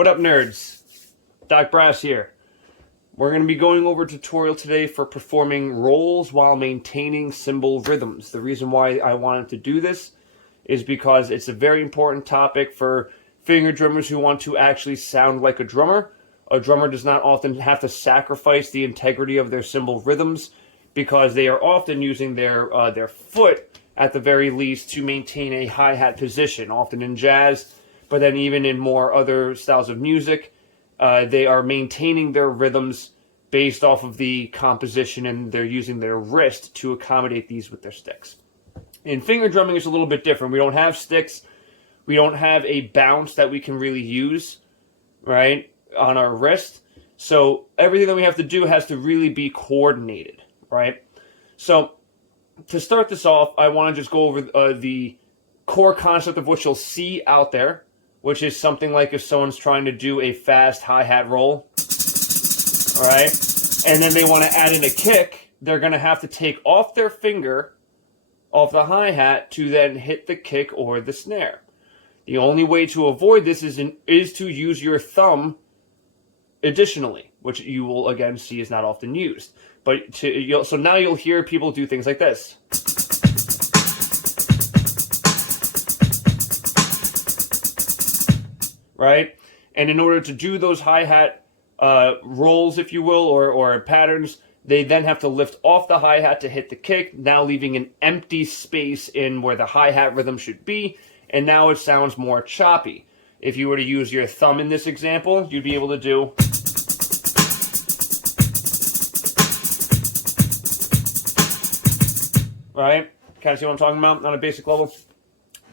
What up, nerds? Doc Brass here. We're going to be going over a tutorial today for performing rolls while maintaining cymbal rhythms. The reason why I wanted to do this is because it's a very important topic for finger drummers who want to actually sound like a drummer. A drummer does not often have to sacrifice the integrity of their cymbal rhythms because they are often using their foot at the very least to maintain a hi-hat position, often in jazz, but then even in more other styles of music, they are maintaining their rhythms based off of the composition, and they're using their wrist to accommodate these with their sticks. In finger drumming, it's a little bit different. We don't have sticks. We don't have a bounce that we can really use, right, on our wrist. So everything that we have to do has to really be coordinated, right? So to start this off, I want to just go over the core concept of what you'll see out there, which is something like if someone's trying to do a fast hi-hat roll, all right, and then they want to add in a kick, they're going to have to take off their finger off the hi-hat to then hit the kick or the snare. The only way to avoid this is to use your thumb additionally, which you will again see is not often used. But so now you'll hear people do things like this. Right? And in order to do those hi-hat rolls, if you will, or patterns, they then have to lift off the hi-hat to hit the kick, now leaving an empty space in where the hi-hat rhythm should be, and now it sounds more choppy. If you were to use your thumb in this example, you'd be able to do... Right? Kind of see what I'm talking about on a basic level?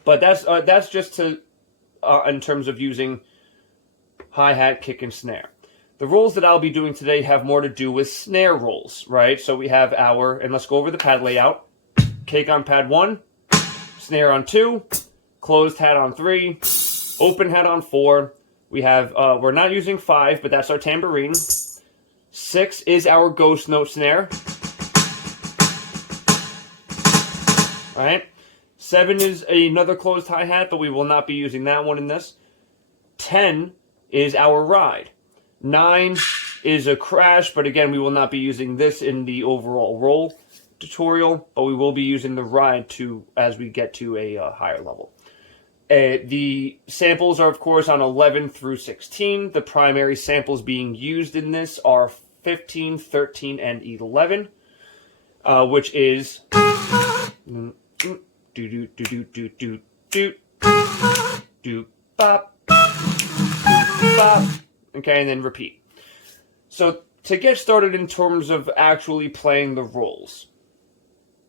But that's just to... in terms of using hi-hat, kick, and snare. The rolls that I'll be doing today have more to do with snare rolls, right? So we have and let's go over the pad layout. Kick on pad 1, snare on 2, closed hat on 3, open hat on 4. We have, we're not using 5, but that's our tambourine. 6 is our ghost note snare. All right? 7 is another closed hi-hat, but we will not be using that one in this. 10 is our ride. 9 is a crash, but again, we will not be using this in the overall roll tutorial, but we will be using the ride as we get to a higher level. The samples are, of course, on 11 through 16. The primary samples being used in this are 15, 13, and 11, which is... do do do do do do do do bop bop. Okay, and then repeat. So to get started in terms of actually playing the rolls,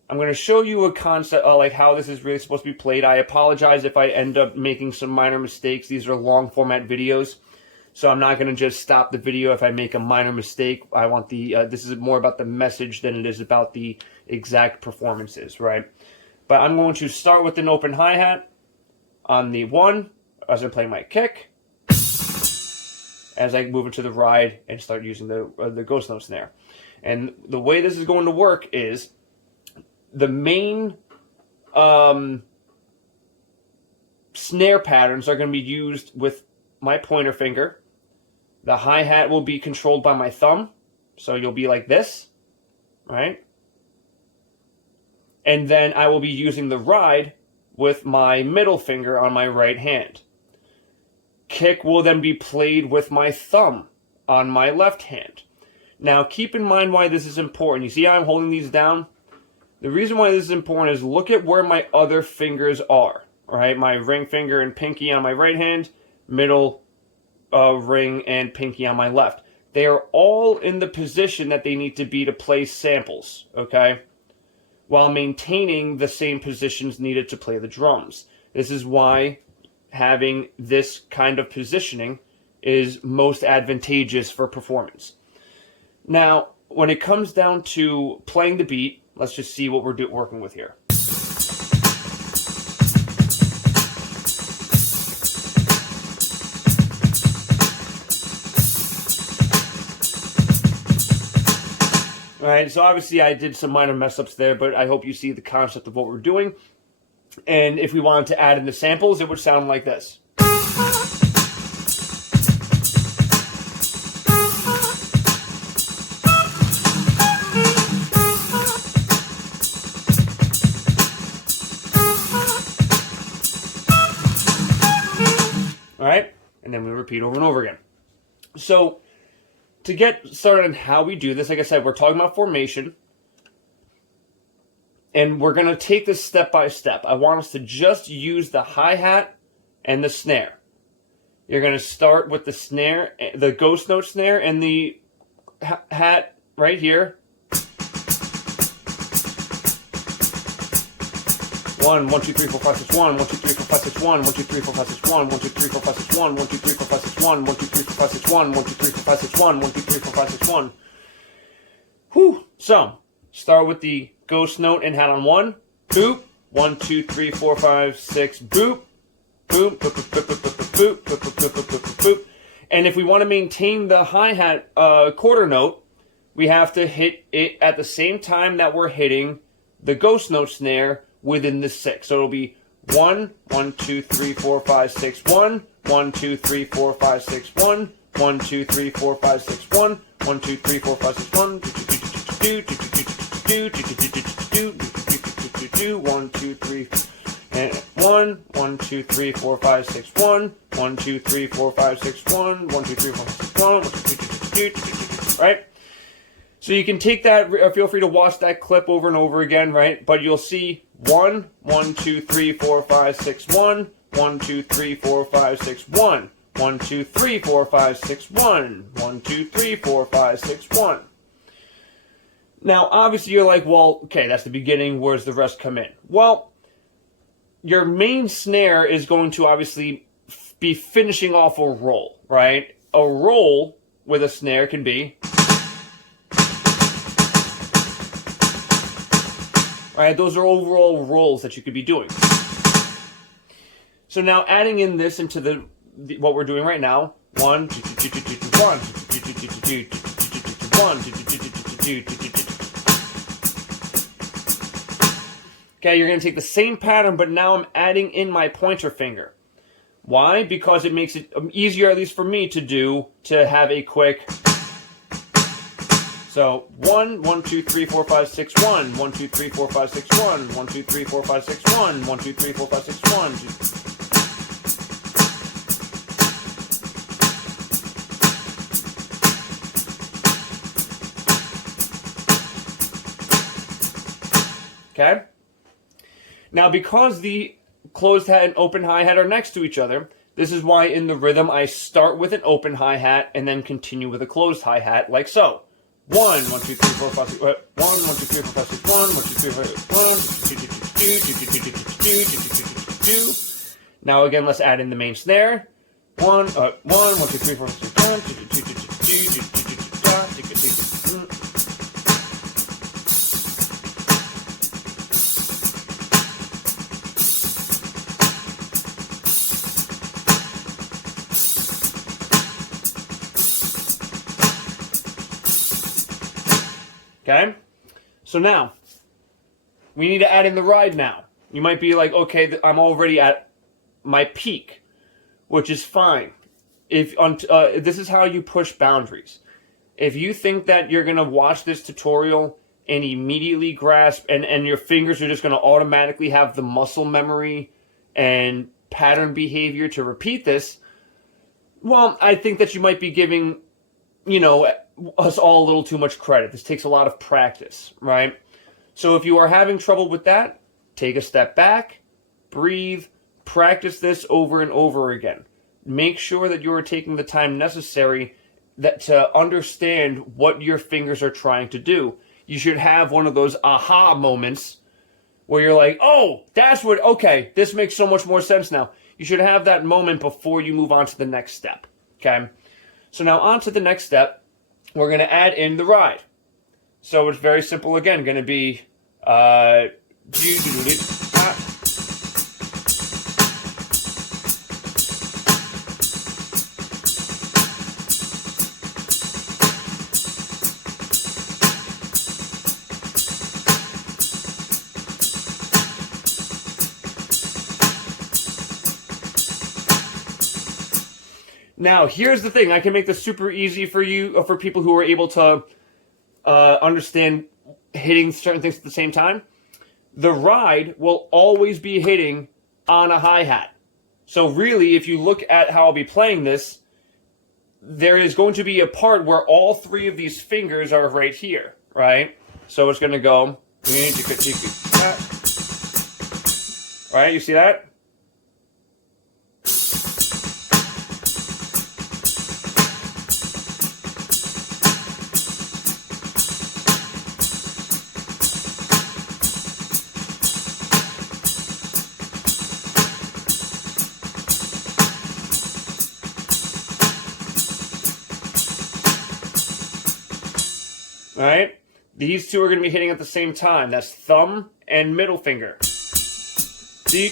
I'm going to show you a concept like how this is really supposed to be played. I apologize if I end up making some minor mistakes. These are long format videos, so I'm not going to just stop the video if I make a minor mistake. I want this is more about the message than it is about the exact performances, right? But I'm going to start with an open hi-hat on the 1 as I play my kick, as I move into the ride and start using the ghost note snare. And the way this is going to work is the main snare patterns are going to be used with my pointer finger. The hi-hat will be controlled by my thumb, so you'll be like this, right? And then I will be using the ride with my middle finger on my right hand. Kick will then be played with my thumb on my left hand. Now, keep in mind why this is important. You see how I'm holding these down? The reason why this is important is look at where my other fingers are. All right, my ring finger and pinky on my right hand, middle ring and pinky on my left. They are all in the position that they need to be to play samples, okay? While maintaining the same positions needed to play the drums. This is why having this kind of positioning is most advantageous for performance. Now, when it comes down to playing the beat, let's just see what we're working with here. All right, so obviously I did some minor mess-ups there, but I hope you see the concept of what we're doing. And if we wanted to add in the samples, it would sound like this. going to repeat over and over again. So to get started on how we do this, like I said, we're talking about formation. And we're going to take this step by step. I want us to just use the hi-hat and the snare. You're going to start with the snare, the ghost note snare, and the hat right here. 1, 1, 2, 3, 4, 5, 6, 1, 1, 2, 3, 4, 5, 6, 1, 1, 2, 3, 4, 5, 6, 1, 1, 2, 3, 4, 5, 6, 1, 1, 2, 3, 4, 5, 6, 1, 1, 2, 3, 4, 5, 6, 1, 1, 2, 3, 4, 5, 6, 1, 1, 2, 3, 4, 5, 6, 1. Whew. So, start with the ghost note and hat on 1. Boop. 1, 2, 3, 4, 5, 6. Boop. Boop. Boop. Boop. Boop. Boop. Boop. Boop. Boop. Boop. Boop. Boop. And if we want to maintain the hi-hat quarter note, we have to hit it at the same time that we're hitting the ghost note snare within the 6. So it'll be 1, 1, 2, 3, 4, 5, 6, 1, 1, 2, 3, 4, 5, 6, 1, 1, 2, 3, 4, 5, 6, 1, 1, 2, 3, 4, 5, 6, 1, 1, 2, 3, and 1, 1, 2, 3, 4, 5, 6, 1, 1, 2, 3, 4, 5, 6, 1, 1, 2, 3, 4, 5, 6, 1, 1, 2, 3, right? So you can take that, feel free to watch that clip over and over again, right? But you'll see 1, 1, 2, 3, 4, 5, 6, 1, 1, 2, 3, 4, 5, 6, 1, 1, 2, 3, 4, 5, 6, 1, 1, 2, 3, 4, 5, 6, 1. Now, obviously, you're like, well, okay, that's the beginning. Where's the rest come in? Well, your main snare is going to obviously be finishing off a roll, right? A roll with a snare can be... Right, those are overall rolls that you could be doing. So now adding in this into the what we're doing right now, 1, 2, 2, 2, 2, 2, 1, 2, 2, 2, 2, 2, 1, 2, 2, 2, 2, 2. Okay, you're going to take the same pattern, but now I'm adding in my pointer finger. Why? Because it makes it easier, at least for me, to have a quick... So 1, 1, 2, 3, 4, 5, 6, 1, 1, 2, 3, 4, 5, 6, 1, 1, 2, 3, 4, 5, 6, 1, 1, 2, 3, 4, 5, 6, 1. 2. Okay? Now, because the closed hat and open hi-hat are next to each other, this is why in the rhythm I start with an open hi-hat and then continue with a closed hi-hat, like so. 1, 1, 2, 3, 4, 5, 6, 1, 1, 2, 3, 4, 5, 6, 1, 1, 2, 3, 4, 5, 1, 2. Now again, let's add in the main snare. 1, 1, 1, 2, 3, 4, 5, 6, 1, 2, 2, 2, 2, 2, 2, 2, 2. Okay, so now we need to add in the ride now. You might be like, okay, I'm already at my peak, which is fine. If this is how you push boundaries. If you think that you're going to watch this tutorial and immediately grasp and your fingers are just going to automatically have the muscle memory and pattern behavior to repeat this, well, I think that you might be giving, us all a little too much credit. This takes a lot of practice, right? So if you are having trouble with that, take a step back, breathe, practice this over and over again. Make sure that you are taking the time necessary to understand what your fingers are trying to do. You should have one of those aha moments where you're like, oh, okay, this makes so much more sense now. You should have that moment before you move on to the next step, okay? So now on to the next step. We're going to add in the ride. So it's very simple again. Going to be Now, here's the thing. I can make this super easy for you, for people who are able to understand hitting certain things at the same time. The ride will always be hitting on a hi-hat. So really, if you look at how I'll be playing this, there is going to be a part where all three of these fingers are right here, right? So it's going to go, right? You see that? All right, these two are going to be hitting at the same time. That's thumb and middle finger. See?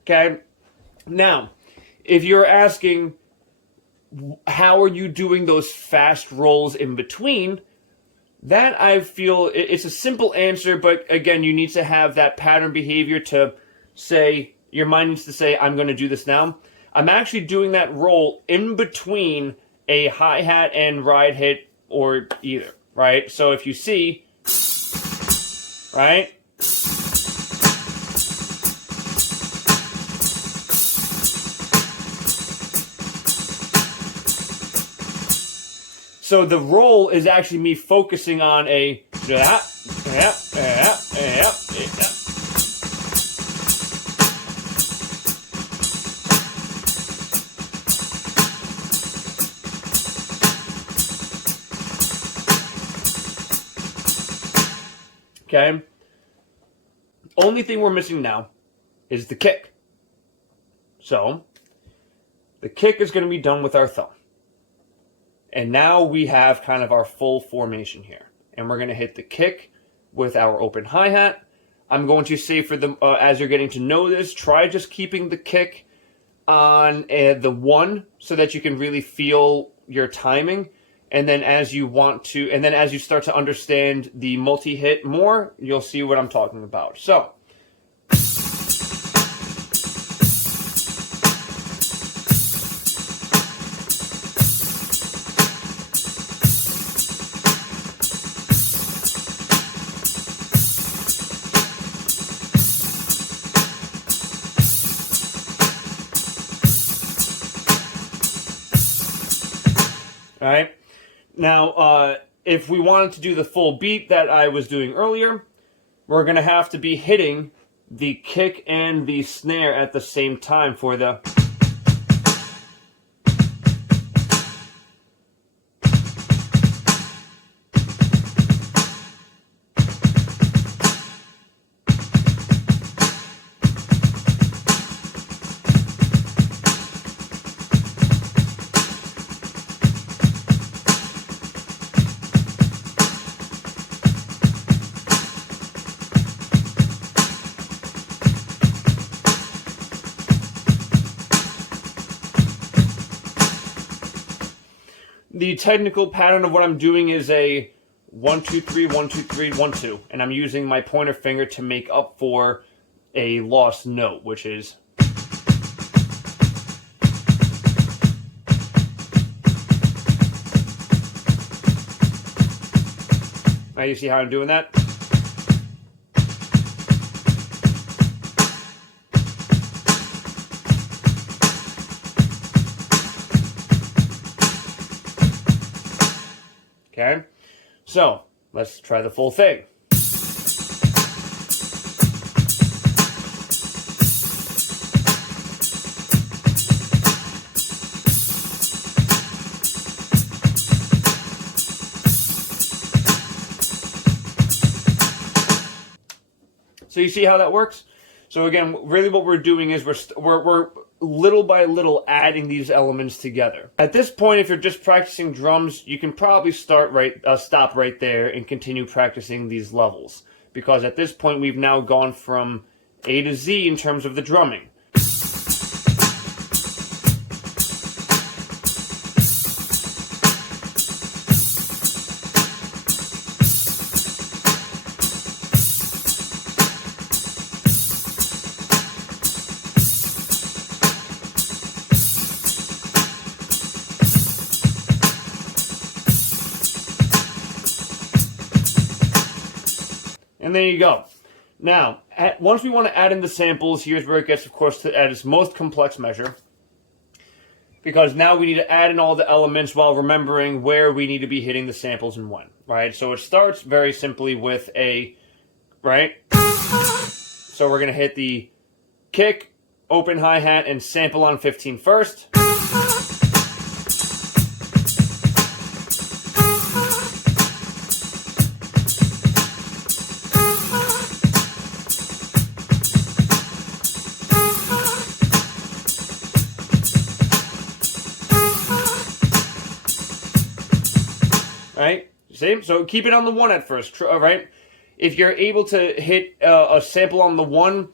Okay, now, if you're asking, how are you doing those fast rolls in between? That I feel it's a simple answer, but again, you need to have that pattern behavior to say, your mind needs to say, I'm going to do this now. I'm actually doing that roll in between a hi-hat and ride hit or either, right? So if you see, right? So the roll is actually me focusing on a Okay. Only thing we're missing now is the kick. So the kick is going to be done with our thumb. And now we have kind of our full formation here. And we're going to hit the kick with our open hi-hat. I'm going to say for the as you're getting to know this, try just keeping the kick on the 1 so that you can really feel your timing. And then as you start to understand the multi-hit more, you'll see what I'm talking about. So all right. Now, if we wanted to do the full beat that I was doing earlier, we're going to have to be hitting the kick and the snare at the same time for the... The technical pattern of what I'm doing is a 1, 2, 3, 1, 2, 3, 1, 2. And I'm using my pointer finger to make up for a lost note, which is... Now you see how I'm doing that? Okay, so let's try the full thing. So you see how that works? So again, really what we're doing is we're little by little adding these elements together. At this point, if you're just practicing drums, you can probably stop right there and continue practicing these levels. Because at this point, we've now gone from A to Z in terms of the drumming. And there you go. Now, once we want to add in the samples, here's where it gets, of course, at its most complex measure. Because now we need to add in all the elements while remembering where we need to be hitting the samples and when, right? So it starts very simply with a, right? So we're going to hit the kick, open hi-hat, and sample on 15 first. Right? Same. So keep it on the 1 at first, right? If you're able to hit a sample on the 1,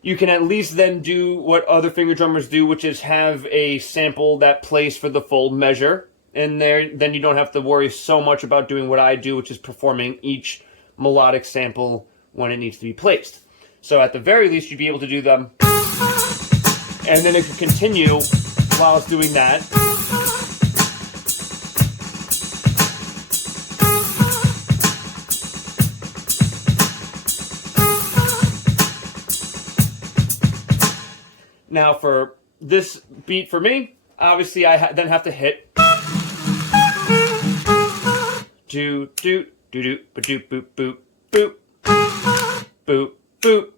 you can at least then do what other finger drummers do, which is have a sample that plays for the full measure in there. Then you don't have to worry so much about doing what I do, which is performing each melodic sample when it needs to be placed. So at the very least, you'd be able to do them. And then it could continue while it's doing that. Now for this beat for me, obviously I then have to hit do do do do ba do boop boop boop boop boop.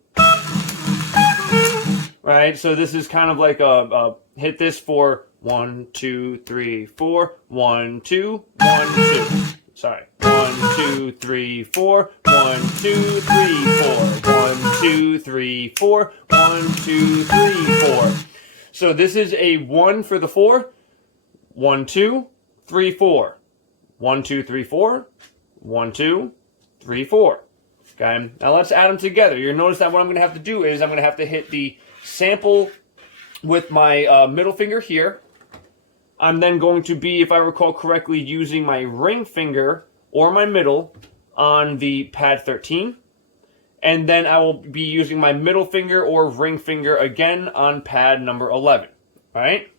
Right, so this is kind of like a hit this for 1 2 3 4 1 2 1 2. Sorry, 1 2 3 4 1 2 3 4 1 2 3 4 1 2 3 4. So this is a 1 for the 4. 1 2 3 4 1 2 3 4 1 2 3 4. Okay, now let's add them together. You'll notice that what I'm going to have to do is I'm going to have to hit the sample with my middle finger here. I'm then going to be, if I recall correctly, using my ring finger or my middle on the pad 13. And then I will be using my middle finger or ring finger again on pad number 11. All right?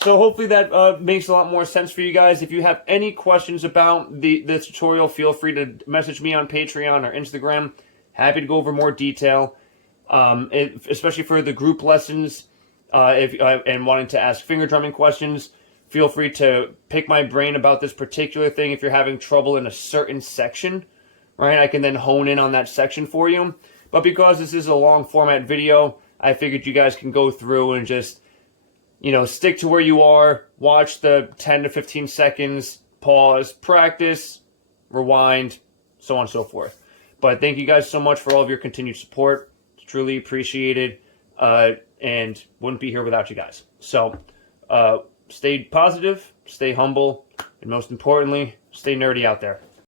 So hopefully that makes a lot more sense for you guys. If you have any questions about this tutorial, feel free to message me on Patreon or Instagram. Happy to go over more detail, especially for the group lessons. And wanting to ask finger drumming questions, feel free to pick my brain about this particular thing. If you're having trouble in a certain section, right, I can then hone in on that section for you. But because this is a long format video, I figured you guys can go through and just, you know, stick to where you are, watch the 10 to 15 seconds, pause, practice, rewind, so on and so forth. But thank you guys so much for all of your continued support. It's truly appreciated, and wouldn't be here without you guys. So stay positive, stay humble, and most importantly, stay nerdy out there.